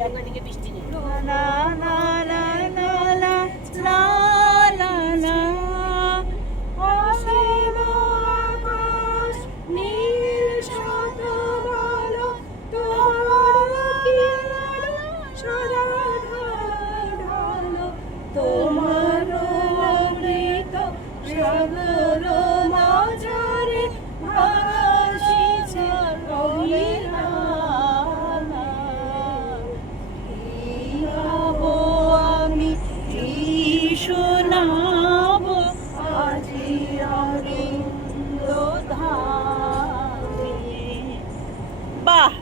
লা লা লা লা লা লা লা লা অসীম আকাশ নীল শত বলো তোমার কিরণ সদা ঢালো ঢালো তোমার অমৃত সাগর মাঝারে ভাসিছে অভিলানা গাবো আমি শোনাবো আজি আনন্দ ধামে। বাহ।